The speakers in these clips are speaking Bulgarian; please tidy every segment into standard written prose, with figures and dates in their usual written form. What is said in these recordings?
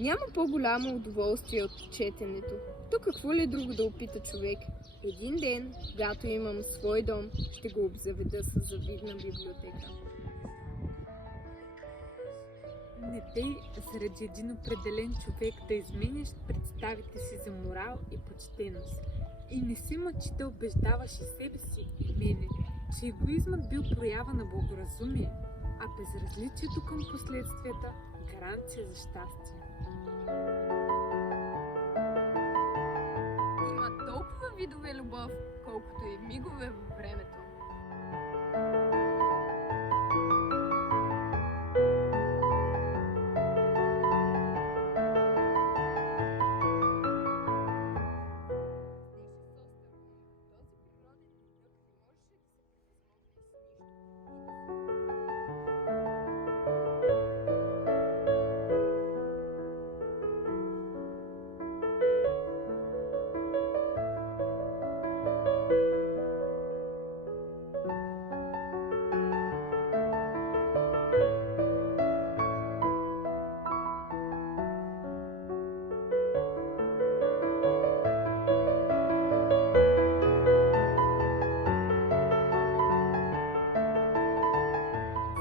Няма по-голямо удоволствие от четенето. То какво ли е друго да опита човек? Един ден, когато имам свой дом, ще го обзаведа с завидна библиотека. Не дей заради един определен човек да изменяш представите си за морал и почтеност. И не се мъчи да убеждаваш и себе си и мене, че егоизмът бил проява на благоразумие, а безразличието към последствията – гаранция за щастие. Има толкова видове любов, колкото и мигове във времето.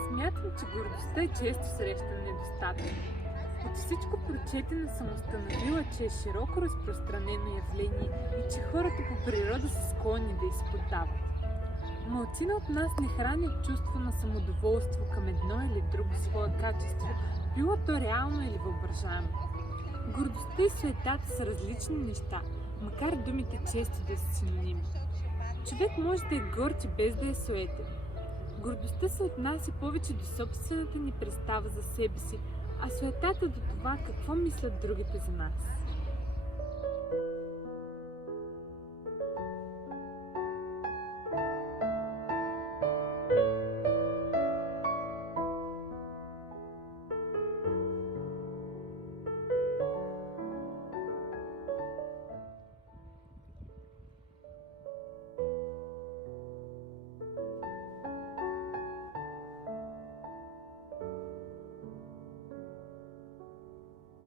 Смятам, че гордостта е често срещан недостатък. От всичко прочетено съм установила, че е широко разпространено явление и че хората по природа са склонни да изподават. Малцина от нас не хранят чувство на самодоволство към едно или друго свое качество, било то реално или въображаемо. Гордостта и суетата са различни неща, макар думите често да са синоними. Човек може да е горд и без да е суетен. Гордостта се отнася повече до собствената ни представа за себе си, а суетата до това какво мислят другите за нас.